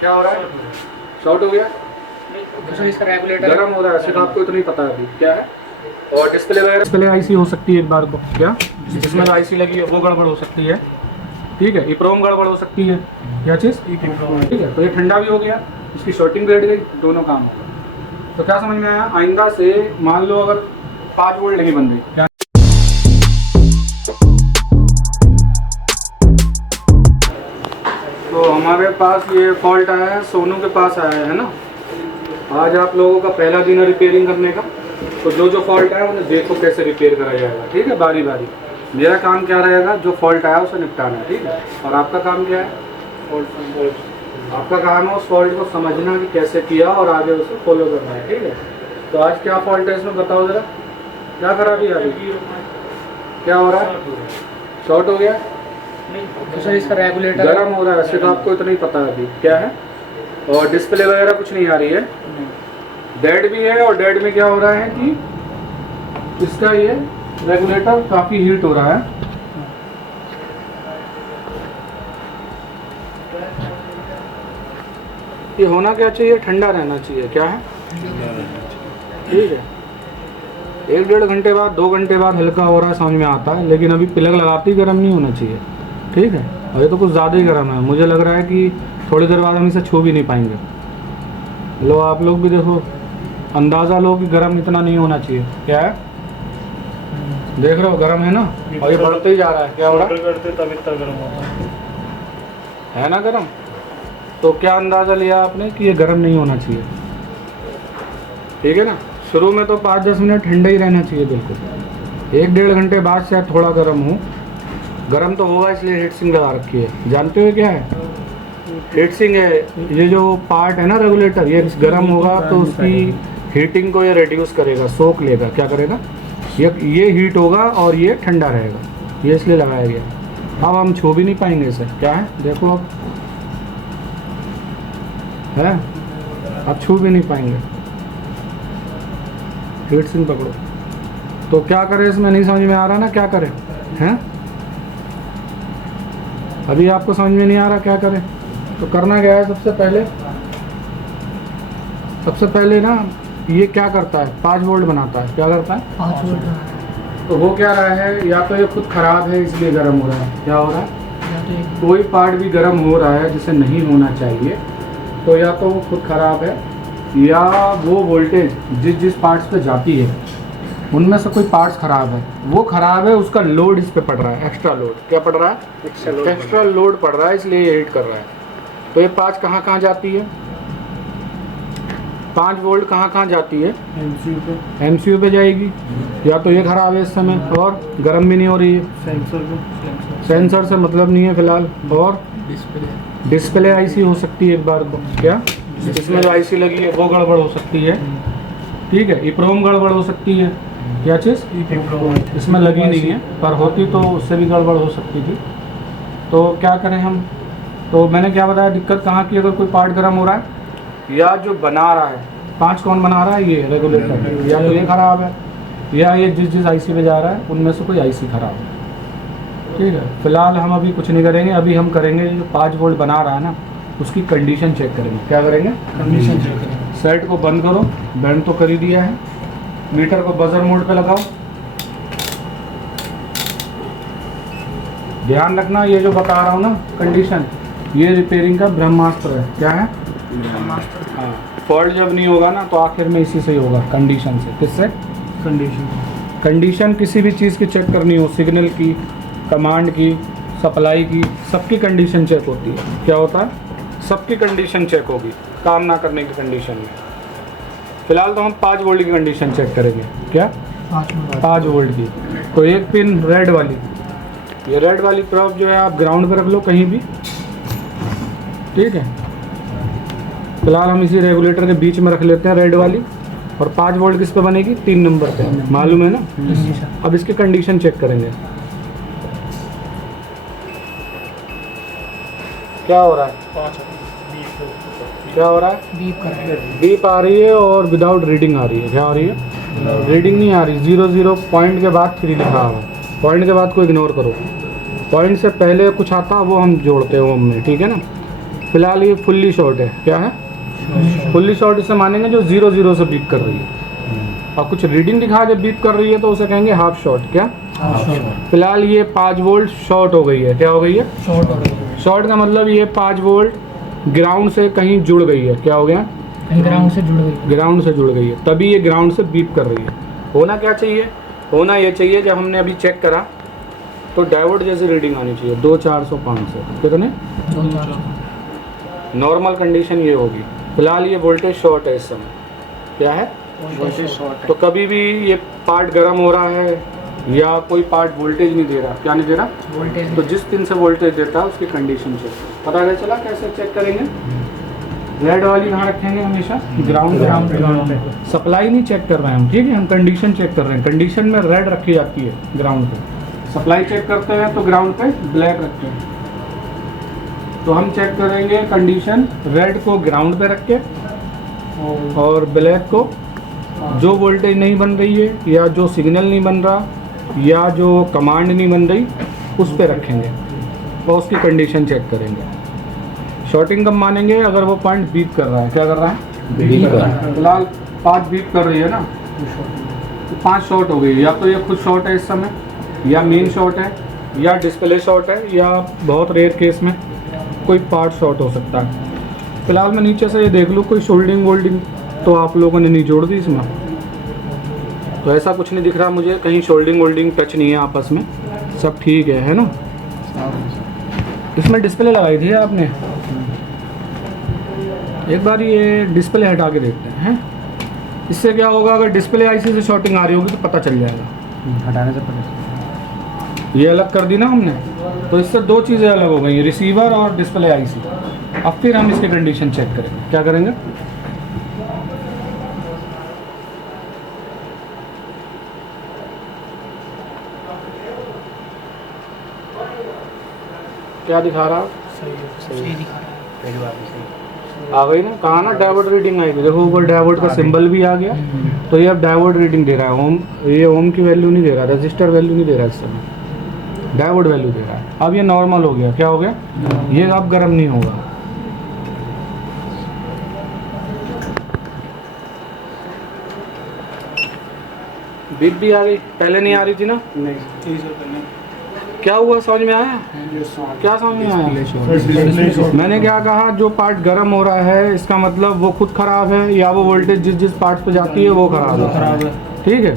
क्या हो रहा है? शॉर्ट हो गया? इसका रेगुलेटर गर्म हो रहा है, सिर्फ आपको इतना ही पता है अभी क्या है। और डिस्प्ले वगैरह, डिस्प्ले आईसी हो सकती है एक बार को, क्या जिसमें आईसी लगी है वो गड़बड़ हो सकती है, ठीक है। इप्रोम गड़बड़ हो सकती है, क्या चीज़, ठीक है। तो ये ठंडा भी हो गया, इसकी शॉर्टिंग भी हट गई, दोनों काम हो गए। तो क्या समझ में आया? आइंदा से मान लो अगर 5 वोल्ट नहीं बन रही, क्या तो हमारे पास ये फॉल्ट आया है, सोनू के पास आया है ना। आज आप लोगों का पहला दिन है रिपेयरिंग करने का, तो जो फॉल्ट आया उन्हें देखो कैसे रिपेयर करा जाएगा, ठीक है, बारी बारी। मेरा काम क्या रहेगा, जो फॉल्ट आया उसे निपटाना, ठीक है। और आपका काम क्या है? आपका काम है उस फॉल्ट को समझना कि कैसे किया और आगे उसे फॉलो करना है, ठीक है। तो आज क्या फॉल्ट है इसमें बताओ ज़रा, क्या खराबी आ रही, क्या हो रहा है? शॉर्ट हो गया? सर इसका रेगुलेटर गर्म हो रहा है, सिर्फ आपको इतना ही पता है अभी क्या है। और डिस्प्ले वगैरह कुछ नहीं आ रही है, डेड भी है। और डेड में क्या हो रहा है कि इसका ये रेगुलेटर काफ़ी हीट हो रहा है। ये होना क्या चाहिए, ठंडा रहना चाहिए, क्या है, ठीक है। 1-1.5 घंटे बाद, 2 घंटे बाद हल्का हो रहा है, समझ में आता है। लेकिन अभी प्लग लगाते ही गर्म नहीं होना चाहिए, ठीक है। अभी तो कुछ ज़्यादा ही गर्म है, मुझे लग रहा है कि थोड़ी देर बाद हम इसे छू भी नहीं पाएंगे। लो आप लोग भी देखो, अंदाज़ा लो कि गर्म इतना नहीं होना चाहिए, क्या है, देख रहे हो गर्म है ना, और ये बढ़ते ही जा रहा है। क्या हो रहा है? करते तब इतना गर्म होता है ना गर्म। तो क्या अंदाज़ा लिया आपने कि ये गर्म नहीं होना चाहिए, ठीक है ना। शुरू में तो 5-10 मिनट ठंडा ही रहना चाहिए बिल्कुल। 1-1.5 घंटे बाद शायद थोड़ा गर्म हो, गर्म तो होगा, इसलिए हीट सिंक लगा रखी है। जानते हो क्या है? हीट सिंक है। ये जो पार्ट है ना रेगुलेटर, ये गर्म होगा तो उसकी हीटिंग को ये रिड्यूस करेगा, सोख लेगा, क्या करेगा, ये हीट होगा और ये ठंडा रहेगा, ये इसलिए लगाया गया। अब हम छू भी नहीं पाएंगे इसे, क्या है, देखो अब है, अब छू भी नहीं पाएंगे। हीट सिंक पकड़ो, तो क्या करें इसमें नहीं समझ में आ रहा ना, क्या करें, हैं अभी आपको समझ में नहीं आ रहा क्या करें। तो करना क्या है, सबसे पहले ना ये क्या करता है, 5 वोल्ट बनाता है, क्या करता है, 5 वोल्ट। तो वो क्या रहा है, या तो ये खुद ख़राब है इसलिए गर्म हो रहा है, क्या हो रहा है, कोई पार्ट भी गर्म हो रहा है जिसे नहीं होना चाहिए, तो या तो वो खुद ख़राब है, या वो वोल्टेज जिस पार्ट्स पे जाती है उनमें से कोई पार्ट्स ख़राब है, वो ख़राब है, उसका लोड इस पे पड़ रहा है, एक्स्ट्रा लोड, क्या पड़ रहा है, एक्स्ट्रा लोड पड़ रहा है, इसलिए ये हीट कर रहा है। तो ये 5 कहाँ जाती है, 5 वोल्ट कहाँ जाती है, MCU पे जाएगी। या तो ये ख़राब है इस समय और गर्म भी नहीं हो रही है, सेंसर से मतलब नहीं है फ़िलहाल। और डिस्प्ले आईसी हो सकती है एक बार को, क्या जिसमें जो आईसी लगी है वो गड़बड़ हो सकती है, ठीक है। इप्रोम गड़बड़ हो सकती है, क्या चीज़, इसमें लगी नहीं है, पर होती तो उससे भी गड़बड़ हो सकती थी। तो क्या करें हम, तो मैंने क्या बताया दिक्कत कहाँ की, अगर कोई पार्ट गर्म हो रहा है या जो बना रहा है, 5 कौन बना रहा है, ये रेगुलेटर, या तो ये ख़राब है, या ये जिस आईसी पे जा रहा है उनमें से कोई आईसी ख़राब है, ठीक है। फ़िलहाल हम अभी कुछ नहीं करेंगे, अभी हम करेंगे जो 5 वोल्ट बना रहा है ना उसकी कंडीशन चेक करेंगे। क्या करेंगे, कंडीशन चेक करेंगे। सेट को बंद करो, बैंड तो कर ही दिया है, मीटर को बजर मोड पे लगाओ। ध्यान रखना ये जो बता रहा हूँ ना कंडीशन, ये रिपेयरिंग का ब्रह्मास्त्र है, क्या है, ब्रह्मास्त्र। हाँ, फॉल्ट जब नहीं होगा ना तो आखिर में इसी से ही होगा, कंडीशन से। किससे, कंडीशन किसी भी चीज़ की चेक करनी हो, सिग्नल की, कमांड की, सप्लाई की, सबकी कंडीशन चेक होती है। क्या होता है, सबकी कंडीशन चेक होगी काम ना करने की कंडीशन में। फिलहाल तो हम 5 वोल्ट की कंडीशन चेक करेंगे, क्या 5 वोल्ट की। तो एक पिन रेड वाली, ये रेड वाली प्रॉप जो है आप ग्राउंड पर रख लो कहीं भी, ठीक है। फिलहाल हम इसी रेगुलेटर के बीच में रख लेते हैं रेड वाली, और 5 वोल्ट किस पे बनेगी, 3 नंबर पे, मालूम है ना। अब इसकी कंडीशन चेक करेंगे, क्या हो रहा है, क्या हो रहा है, बीप आ रही है और विदाउट रीडिंग आ रही है। क्या आ रही है, रीडिंग नहीं आ रही, 00 पॉइंट के बाद 3 लिखा हुआ, पॉइंट के बाद को इग्नोर करो, पॉइंट से पहले कुछ आता वो हम जोड़ते हैं ओम में, ठीक है ना। फिलहाल ये फुल्ली शॉर्ट है। क्या है? फुल्ली शॉर्ट इसे मानेंगे जो 0 से बीप कर रही है, और कुछ रीडिंग दिखा जब बीप कर रही है तो उसे कहेंगे हाफ शॉर्ट। क्या? फिलहाल ये 5 वोल्ट शॉर्ट हो गई है। क्या हो गई है? शॉर्ट हो गई। शॉर्ट का मतलब ये 5 वोल्ट ग्राउंड से कहीं जुड़ गई है। क्या हो गया? ग्राउंड से जुड़ गई। ग्राउंड से जुड़ गई है, तभी ये ग्राउंड से बीप कर रही है। होना क्या चाहिए? होना ये चाहिए, जब हमने अभी चेक करा तो डायोड जैसी रीडिंग आनी चाहिए 2, 400, 500 कितने। नॉर्मल कंडीशन ये होगी। फिलहाल ये वोल्टेज शॉर्ट है इस समय। क्या है? वोल्टेज शॉर्ट तो कभी भी ये पार्ट गर्म हो रहा है या कोई पार्ट वोल्टेज नहीं दे रहा। क्या नहीं दे रहा? वोल्टेज। तो जिस पिन से वोल्टेज देता है उसकी कंडीशन चेक पता नहीं चला। कैसे चेक करेंगे? रेड वाली कहाँ रखेंगे हमेशा? ग्राउंड पे। सप्लाई नहीं चेक कर रहे हैं हम, ठीक है, हम कंडीशन चेक कर रहे हैं। कंडीशन में रेड रखी जाती है ग्राउंड पे। सप्लाई चेक करते हैं तो ग्राउंड पे ब्लैक रखते हैं। तो हम चेक करेंगे कंडीशन रेड को ग्राउंड पे रख के और ब्लैक को जो वोल्टेज नहीं बन रही है या जो सिग्नल नहीं बन रहा या जो कमांड नहीं बन रही उस पे रखेंगे और उसकी कंडीशन चेक करेंगे। शॉर्टिंग कब मानेंगे? अगर वो पॉइंट बीप कर रहा है। क्या कर रहा है? बीप कर रहा है। फिलहाल 5 बीप कर रही है ना, तो 5 शॉर्ट हो गई। या तो ये खुद शॉर्ट है इस समय, या मेन शॉर्ट है, या डिस्प्ले शॉर्ट है, या बहुत रेयर केस में कोई पार्ट शॉर्ट हो सकता है। फिलहाल मैं नीचे से ये देख लूँ कोई शोल्डिंग वोल्डिंग तो आप लोगों ने नहीं जोड़ दी इसमें, तो ऐसा कुछ नहीं दिख रहा मुझे, कहीं शोल्डिंग वोल्डिंग टच नहीं है आपस में, सब ठीक है ना। इसमें डिस्प्ले लगाई थी आपने, एक बार ये डिस्प्ले हटा के देखते हैं। इससे क्या होगा, अगर डिस्प्ले आईसी से शॉर्टिंग आ रही होगी तो पता चल जाएगा। हटाने से पता। ये अलग कर दी ना हमने, तो इससे 2 चीज़ें अलग हो गई, रिसीवर और डिस्प्ले आईसी। अब फिर हम इसकी कंडीशन चेक करेंगे। क्या करेंगे? क्या दिखा रहा? सही दिखा रहा है। पहली बार भी सही आ गई ना, कहा ना डायोड रीडिंग आएगी। देखो ऊपर डायोड का सिंबल भी आ गया, तो ये अब डायोड रीडिंग दे रहा है। ओम, ये ओम की वैल्यू नहीं दे रहा, रजिस्टर वैल्यू नहीं दे रहा, इस समय डायोड वैल्यू दे रहा है। अब ये नॉर्मल हो गया। क्या हो गया? ये अब गर्म नहीं होगा। बीप भी आ गई, पहले नहीं आ रही थी ना। क्या हुआ, समझ में आया? क्या समझ में आया? मैंने क्या कहा, जो पार्ट गर्म हो रहा है इसका मतलब वो खुद खराब है, या वो वोल्टेज जिस जिस पार्ट पे जाती है वो खराब है। ठीक है,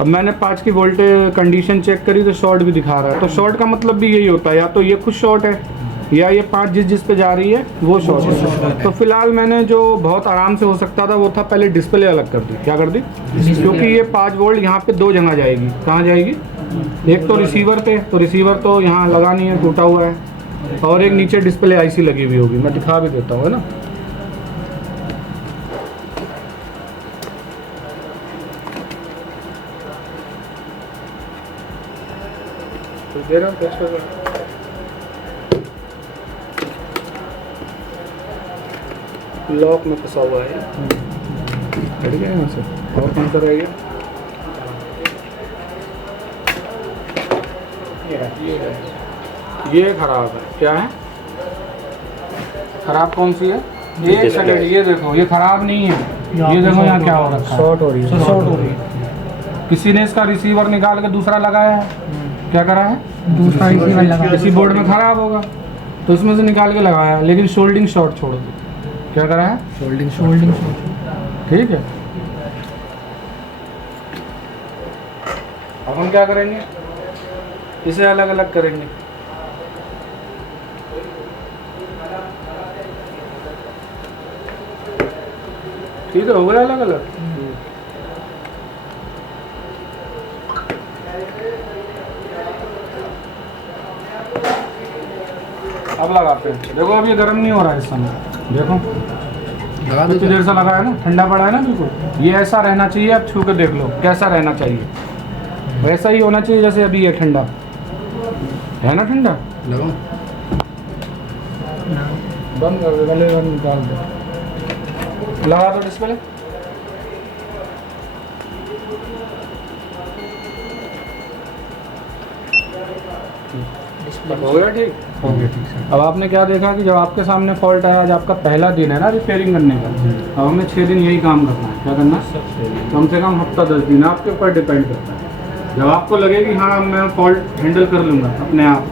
अब मैंने 5 की वोल्टेज कंडीशन चेक करी तो शॉर्ट भी दिखा रहा है, तो शॉर्ट का मतलब भी यही होता है, या तो ये खुद शॉर्ट है या ये 5 जिस जिस पे जा रही है वो शॉर्ट है। तो फिलहाल मैंने जो बहुत आराम से हो सकता था वो था, पहले डिस्प्ले अलग कर दी। क्या कर दी? क्योंकि ये 5 वोल्ट यहाँ पे 2 जगह जाएगी। कहाँ जाएगी? एक तो रिसीवर पे, तो रिसीवर तो यहाँ लगा नहीं है, टूटा हुआ है, और एक नीचे डिस्प्ले आईसी लगी हुई होगी, मैं दिखा भी देता हूँ, है ना। दे रहा हूँ, टेस्ट कर रहा हूँ। लॉक में फंसा हुआ है, हट गया यहाँ से, और कौन सा रह गया? ये खराब है। क्या है खराब? कौन सी है? एक सेकंड, ये देखो, ये खराब नहीं है, ये देखो यहाँ क्या हो रहा है, शॉर्ट हो रही है, शॉर्ट हो रही है। किसी ने इसका रिसीवर निकाल के दूसरा लगाया है, क्या करा है? दूसरा रिसीवर लगा, किसी बोर्ड में खराब होगा तो उसमें से निकाल के लगाया, लेकिन शोल्डिंग शॉर्ट छोड़ दो। क्या करा है? शोल्डिंग। ठीक है, अब हम क्या करेंगे, इसे अलग अलग करेंगे। ठीक है, हो गया अलग अलग। अब लगाते हैं। देखो अब ये गर्म नहीं हो रहा है इस समय, देखो कुछ देर से लगा है ना, ठंडा पड़ा है ना बिल्कुल। ये ऐसा रहना चाहिए, अब छू के देख लो कैसा रहना चाहिए, वैसा ही होना चाहिए जैसे अभी ये ठंडा है ना। ठंडा लगाओ, बंद कर दे, गले बंद निकाल दो, लगा दो डिस्प्ले। हो गया ठीक। हो गया ठीक सर। अब आपने क्या देखा कि जब आपके सामने फॉल्ट आया, आज आपका पहला दिन है ना रिपेयरिंग करने का, अब हमें 6 दिन यही काम करना है। क्या करना है? कम से कम हफ्ता 10 दिन आपके ऊपर डिपेंड करता है। जब आपको लगे कि हाँ मैं फॉल्ट हैंडल कर लूँगा अपने आप,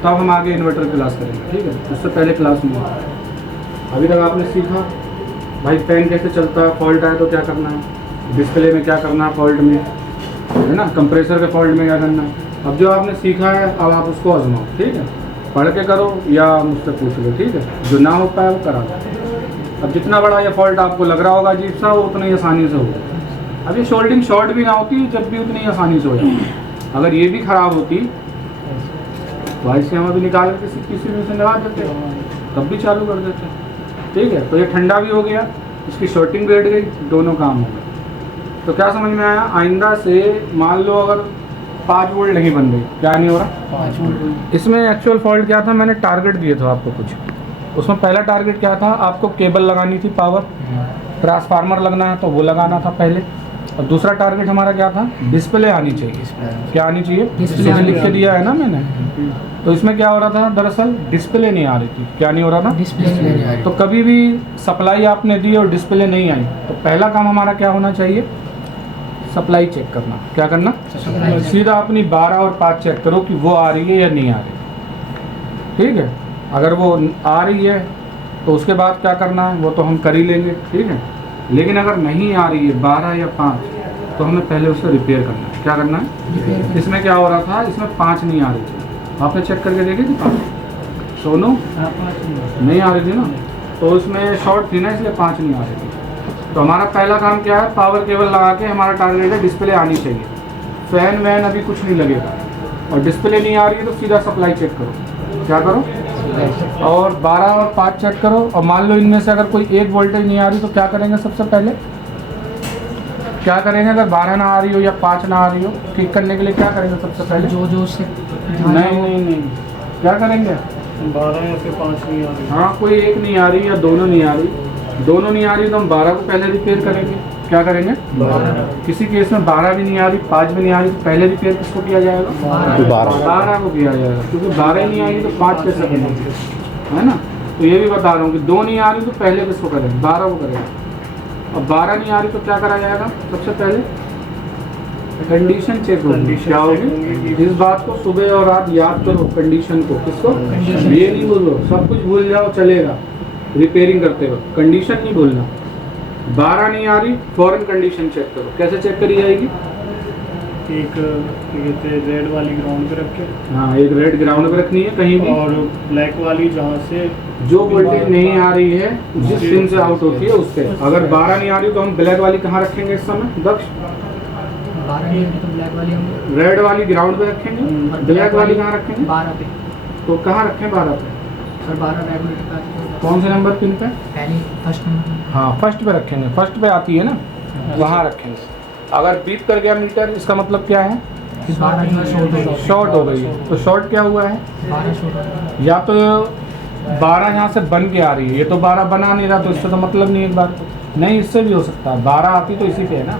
तब हम आगे इन्वर्टर क्लास करेंगे, ठीक है। उससे पहले क्लास नहीं होगा। अभी तक आपने सीखा भाई फैन कैसे चलता है, फॉल्ट आए तो क्या करना है, डिस्प्ले में क्या करना है फॉल्ट में, है ना, कंप्रेसर के फॉल्ट में क्या करना है। अब जो आपने सीखा है अब आप उसको आजमाओ, ठीक है। पढ़ के करो या मुझसे पूछ लो, ठीक है। जो ना हो पाए वो करा दो। अब जितना बड़ा ये फॉल्ट आपको लग रहा होगा अजीब सा, वो उतना ही आसानी से होगा। अब ये शोल्डिंग शॉर्ट भी ना होती जब भी उतनी आसानी से हो जाती। अगर ये भी ख़राब होती तो ऐसे हम अभी निकाल के किसी भी से लगा देते, तब भी चालू कर देते, ठीक है। तो ये ठंडा भी हो गया, इसकी शॉर्टिंग भी हट गई, दोनों काम हो गए। तो क्या समझ में आया? आइंदा से मान लो अगर 5 वोल्ट नहीं बन रही, क्या नहीं हो रहा? 5 वोल्ट। इसमें एक्चुअल फॉल्ट क्या था, मैंने टारगेट दिए थे आपको कुछ। उसमें पहला टारगेट क्या था, आपको केबल लगानी थी, पावर ट्रांसफार्मर लगना है तो वो लगाना था पहले। और दूसरा टारगेट हमारा क्या था, डिस्प्ले आनी चाहिए। क्या आनी चाहिए? डिस्प्ले इसमें लिख के दिया है ना मैंने। तो इसमें क्या हो रहा था, दरअसल डिस्प्ले नहीं आ रही थी। क्या नहीं हो रहा था? डिस्प्ले नहीं आ रही। तो कभी भी सप्लाई आपने दी और डिस्प्ले नहीं आई, तो पहला काम हमारा क्या होना चाहिए, सप्लाई चेक करना। क्या करना? Supply check. सीधा अपनी 12 और 5 चेक करो कि वो आ रही है या नहीं आ रही, ठीक है। अगर वो आ रही है तो उसके बाद क्या करना है वो तो हम कर ही लेंगे, ठीक है। लेकिन अगर नहीं आ रही है 12 या 5, तो हमें पहले उससे रिपेयर करना है। क्या करना है? इसमें क्या हो रहा था, इसमें 5 नहीं आ रही थी, आपने चेक करके देखी थी 5 सोनू? नहीं आ रही थी ना, तो इसमें शॉर्ट थी ना, इसलिए 5 नहीं आ रही थी। तो हमारा पहला काम क्या है, पावर केबल लगा के हमारा टारगेट है डिस्प्ले आनी चाहिए। फैन वैन अभी कुछ नहीं लगेगा, और डिस्प्ले नहीं आ रही है तो सीधा सप्लाई चेक करो। क्या करो? और 12 और 5 चेक करो। और मान लो इनमें से अगर कोई एक वोल्टेज नहीं आ रही तो क्या करेंगे? सबसे पहले क्या करेंगे, अगर 12 ना आ रही हो या 5 ना आ रही हो, ठीक करने के लिए क्या करेंगे सबसे पहले? जो से नहीं, क्या करेंगे? 12 या फिर 5 नहीं आ रही। हाँ, कोई एक नहीं आ रही या दोनों नहीं आ रही, दोनों नहीं आ रही तो हम 12 को पहले रिपेयर करेंगे। क्या करेंगे? 12। किसी केस में 12 भी नहीं आ रही, 5 भी नहीं आ रही, तो पहले रिपेयर किसको किया जाएगा? 12 को किया जाएगा, क्योंकि 12 ही नहीं आएगी तो 5 कैसे करेंगे, है ना। तो ये भी बता रहा हूँ कि 2 नहीं आ रही तो पहले किसको करेंगे? 12 को करेंगे। अब 12 नहीं आ रही तो क्या करा जाएगा? सबसे पहले कंडीशन चेक होगी। क्या होगी? इस बात को सुबह और रात याद करो, कंडीशन को। किसको? ये नहीं भूलो, सब कुछ भूल जाओ चलेगा रिपेयरिंग करते वक्त, कंडीशन नहीं भूलना। 12 नहीं आ रही, फौरन कंडीशन चेक करो। कैसे चेक करी जाएगी? एक रेड वाली ग्राउंड पे रखे, हाँ, एक रेड ग्राउंड पे रखनी है कहीं भी, और ब्लैक वाली जहाँ से जो वोल्टेज नहीं आ रही है जिस पिन से आउट होती है उससे। अगर 12 नहीं आ रही तो हम ब्लैक वाली कहाँ रखेंगे इस समय दक्ष? 12 नहीं होगी तो ब्लैक वाली हम रेड वाली ग्राउंड पे रखेंगे, और ब्लैक वाली कहाँ रखेंगे? 12 पे। तो कहाँ रखें 12 पे? सर 12 रेगुलेटर का कौन से नंबर पिन पे? पहली फर्स्ट नंबर। हाँ, फर्स्ट पे रखेंगे, फर्स्ट पे आती है ना, वहाँ रखेंगे। अगर बीप कर गया मीटर, इसका मतलब क्या है? 12 जो है शॉर्ट हो गई। शॉर्ट हो गई। तो शॉर्ट क्या हुआ है? 12 शॉर्ट हो गई। या तो 12 यहाँ से बन के आ रही है, ये तो 12 बना नहीं रहा, तो इससे तो मतलब नहीं। एक बात नहीं, इससे भी हो सकता है, 12 आती तो इसी पे है ना।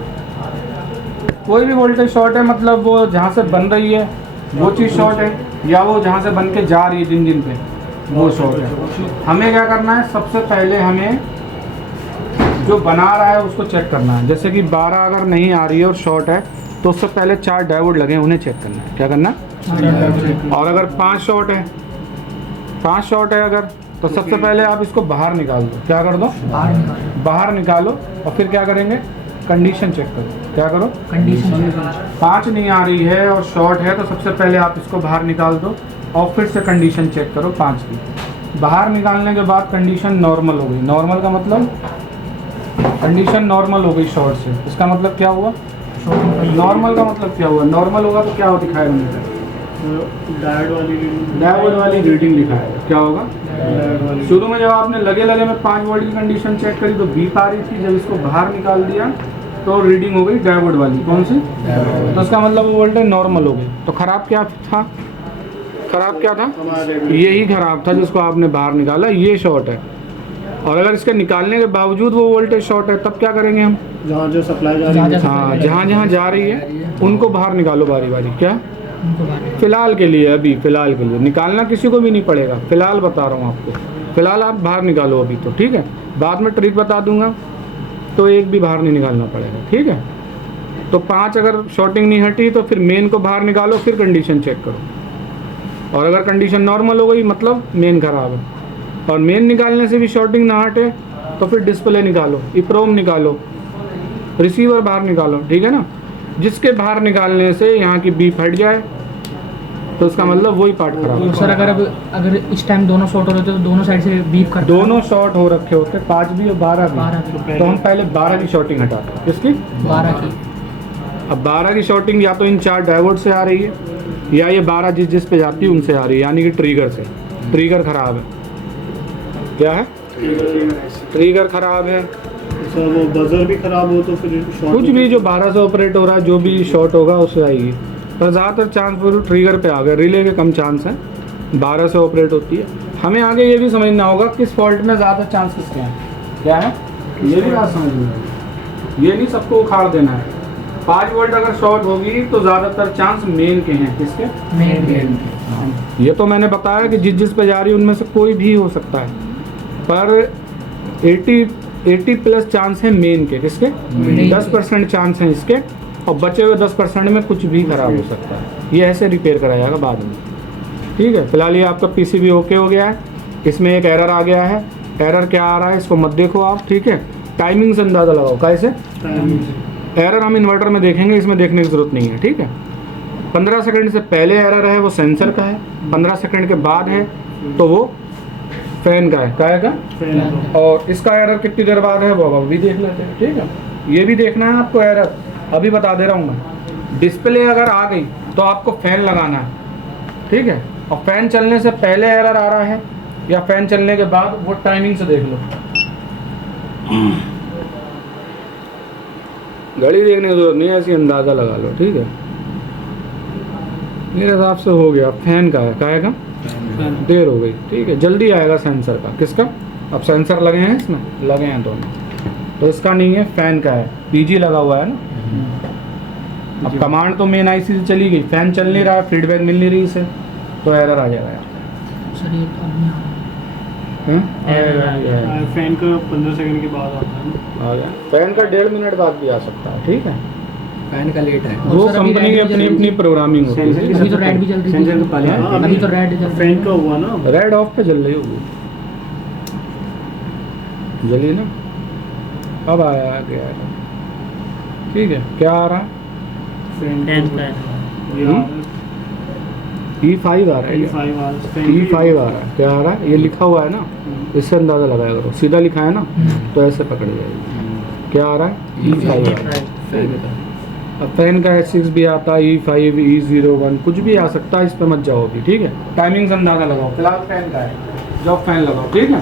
कोई भी वोल्टेज शॉर्ट है, मतलब वो जहाँ से बन रही है वो चीज़ शॉर्ट है, या वो जहाँ से बन के जा रही है जिन पे वो शॉर्ट है। हमें क्या करना है, सबसे पहले हमें जो बना रहा है उसको चेक करना है। जैसे कि 12 अगर नहीं आ रही है और शॉर्ट है, तो उससे पहले 4 डायोड लगे उन्हें चेक करना है। क्या करना? और अगर 5 शॉर्ट है, 5 शॉर्ट है अगर, तो सबसे पहले आप इसको बाहर निकाल दो। क्या कर दो? बाहर निकालो। और फिर क्या करेंगे? कंडीशन चेक करो। क्या करो? कंडीशन 5 नहीं आ रही है और शॉर्ट है, तो सबसे पहले आप इसको बाहर निकाल दो और फिर से कंडीशन चेक करो 5 की। बाहर निकालने के बाद कंडीशन नॉर्मल हो गई। नॉर्मल का मतलब कंडीशन नॉर्मल हो गई शॉर्ट से, इसका मतलब क्या हुआ? नॉर्मल का मतलब क्या हुआ? नॉर्मल होगा तो क्या हो दिखाएगा मीटर? डायोड वाली रीडिंग दिखाएगा। क्या होगा? शुरू में जब आपने लगे में 5 वोल्ट की कंडीशन चेक करी तो बीप आ रही थी, जब इसको बाहर निकाल दिया तो रीडिंग हो गई डायोड वाली। कौन सी? तो इसका मतलब वो वोल्टेज नॉर्मल हो गई। तो खराब क्या था? खराब क्या था? यही खराब था जिसको आपने बाहर निकाला, ये शॉर्ट है। और अगर इसके निकालने के बावजूद वो वोल्टेज शॉर्ट है, तब क्या करेंगे हम? जहाँ जो सप्लाई जा रही है, हाँ, जहाँ जहाँ जा रही है उनको बाहर निकालो बारी बारी। क्या? उनको बाहर फिलहाल के लिए, अभी फिलहाल के लिए निकालना किसी को भी नहीं पड़ेगा, फिलहाल बता रहा हूँ आपको। फिलहाल आप बाहर निकालो अभी तो, ठीक है। बाद में ट्रिक बता दूंगा तो एक भी बाहर नहीं निकालना पड़ेगा, ठीक है। तो 5 अगर शॉर्टिंग नहीं हटी तो फिर मेन को बाहर निकालो, फिर कंडीशन चेक करो। और अगर कंडीशन नॉर्मल हो गई मतलब मेन खराब है। और मेन निकालने से भी शॉर्टिंग ना हटे तो फिर डिस्प्ले निकालो, इप्रोम निकालो, रिसीवर बाहर निकालो, ठीक है ना। जिसके बाहर निकालने से यहाँ की बीप हट जाए तो इसका मतलब वही पार्ट खराब है। सर अगर इस टाइम दोनों शॉर्ट हो रहे थे तो दोनों साइड से बीप करते दोनों शॉर्ट हो रखे होते, 5 भी और 12 12 भी, भी। तो हम पहले 12 की शॉर्टिंग हटाते हैं। किसकी? 12 की। अब 12 की शॉर्टिंग या तो इन 4 डायोड से आ रही है या ये 12 जिस पे जाती है उनसे आ रही है, यानी कि ट्रिगर से। ट्रिगर खराब है। क्या है? ट्रिगर खराब है। सर वो बजर भी खराब हो तो फिर शॉर्ट कुछ भी जो 12 से ऑपरेट हो रहा है, जो भी शॉर्ट होगा उससे आएगी। पर ज़्यादातर चांस वो ट्रिगर पे आ गए, रिले के कम चांस हैं, 12 से ऑपरेट होती है। हमें आगे ये भी समझना होगा किस फॉल्ट में ज़्यादा चांस किसके हैं। क्या है? ये भी बात समझनी है, ये नहीं सबको उखाड़ देना है। 5 वोल्ट अगर शॉर्ट होगी तो ज़्यादातर चांस मेन के हैं। किसके? मेन के। ये तो मैंने बताया कि जिस पे जा रही है उनमें से कोई भी हो सकता है, पर 80 प्लस चांस है मेन के। किसके? 10% चांस है इसके, और बचे हुए 10% में कुछ भी खराब हो सकता है। ये ऐसे रिपेयर कराया जाएगा बाद में, ठीक है। फिलहाल ये आपका पीसीबी ओके हो गया है। इसमें एक एरर आ गया है। एरर क्या आ रहा है इसको मत देखो आप, ठीक है। टाइमिंग से अंदाज़ा लगाओ। कैसे? एरर हम इन्वर्टर में देखेंगे, इसमें देखने की ज़रूरत नहीं है, ठीक है। 15 सेकंड से पहले एरर है वो सेंसर का है, 15 सेकंड के बाद है तो वो फैन का है। क्या है का? और इसका एरर कितनी देर बाद है वो अब भी देख लेते हैं, ठीक है। ये भी देखना है आपको, एरर अभी बता दे रहा हूँ मैं। डिस्प्ले अगर आ गई तो आपको फ़ैन लगाना है, ठीक है। और फ़ैन चलने से पहले एरर आ रहा है या फ़ैन चलने के बाद, वो टाइमिंग से देख लो। घड़ी देखने की जरूरत नहीं है, ऐसी अंदाज़ा लगा लो, ठीक है। मेरे हिसाब से हो गया। फैन का है, काहे का? देर हो गई, ठीक है। जल्दी आएगा सेंसर का। किसका? अब सेंसर लगे हैं इसमें, लगे हैं दोनों, तो इसका नहीं है, फैन का है। पीजी लगा हुआ है ना। अब कमांड तो मेन आईसी से चली गई, फैन चल नहीं रहा है, फीडबैक मिल नहीं रही इसे, तो एरर आ जाएगा यार। सर ये तो अब नहीं आ रहा। फैन का 15 सेकंड के बाद आता है ना। आ गया। फैन का 1.5 मिनट बाद भी आ सकता है, ठीक है। फैन का लेट है। वो सर, अभी कंपनी की रेड भी अपनी चल रही अपनी प्रोग्रामिंग होती सेंसर है। की अभी तो रेड भी चल रही सेंसर थी। तो पहले हाँ, अभी तो रेड चल रही फैन का हुआ ना। रेड ऑफ पे जल रही होगी, जली ना। अब आया गया है, ठीक है। क्या आ रहा है? E5 आ रहा है। E5 आ रहा है। क्या आ रहा है? ये लिखा हुआ है ना, इससे अंदाज़ा लगाया करो। सीधा लिखा है ना तो ऐसे पकड़ जाएगी। क्या आ रहा है? E5 आ रहा है। अब फैन का H6 भी आता है, E5, E01 कुछ भी आ सकता है, इस पे मत जाओ अभी, ठीक है। टाइमिंग से अंदाज़ा लगाओ। फिलहाल फैन का है, जब फैन लगाओ, ठीक है।